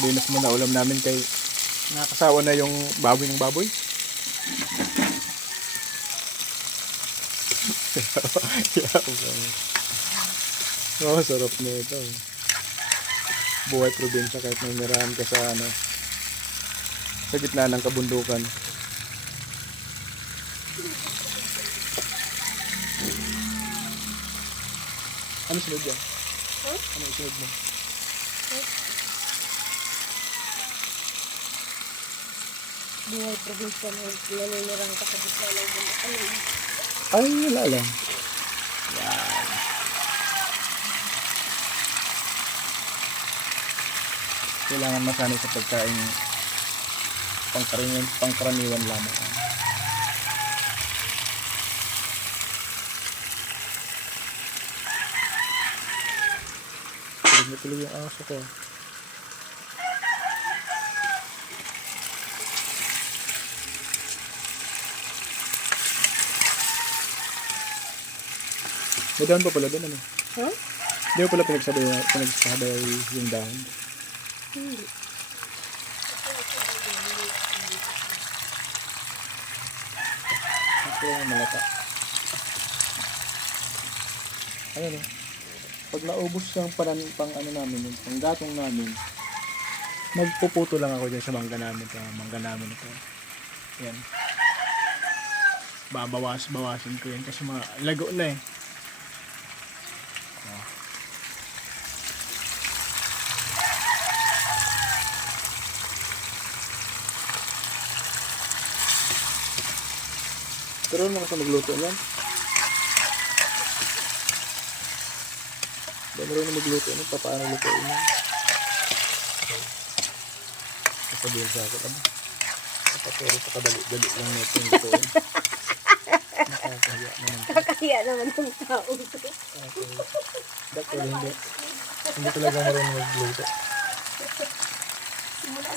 sardinas muna ulam namin kay nakasawa na yung baboy ng baboy. Oh, sarap na ito. Buhay probinsya kahit may mirahan ka sa sa gitna ng kabundukan. Ano sunod yan? Huh? Ano sunod mo? Buhay probinsya na naninirang ka sa gitna ng bundok. Ay, wala lang. Yan. Kailangan masanay sa pagkain pangkaraniwan lamang. Tuloy yung aso ko. May dahon pa pala doon, ano? Huh? Hindi mo pala pinagsabay yung dahon. Hindi. Ito yung malata. Ayan o. Pag naubos yung pang ano namin, yung panggatong namin, magpuputo lang ako dyan sa mangga namin. Mangga namin ito. Ayan. Babawasin ko yan kasi lago na eh. Oh. Pero ano kasi magluto yan? Hindi marunong magluto yan. Paano lutuin yan? Sasabihin sa akin, ano? Kapaturo sa kadali-dali lang nito yung lutuin. Nakakahiya naman. Kakahiya naman ng tao ito. Dati hindi. Hindi talaga marunong magluto.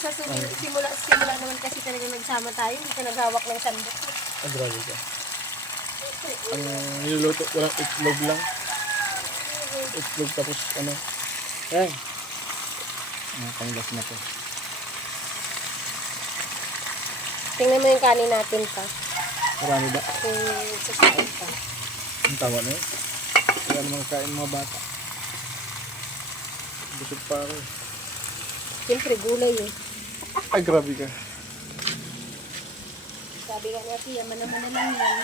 Simula naman kasi talaga nagsama tayo. Hindi ka naghawak ng sandok. Ah, grabe ka. Ang niluluto, walang itlog lang. Itlog tapos ano. Ay. Panglas na to. Tingnan mo yung kanin natin pa. Marami ba? Kung sasain pa. Ang tawa na yun. Kaya naman kain mga bata. Busog pa ako. Siyempre gulay eh. Ay, grabe ka. Sabi nga natin, yaman naman na lang yan.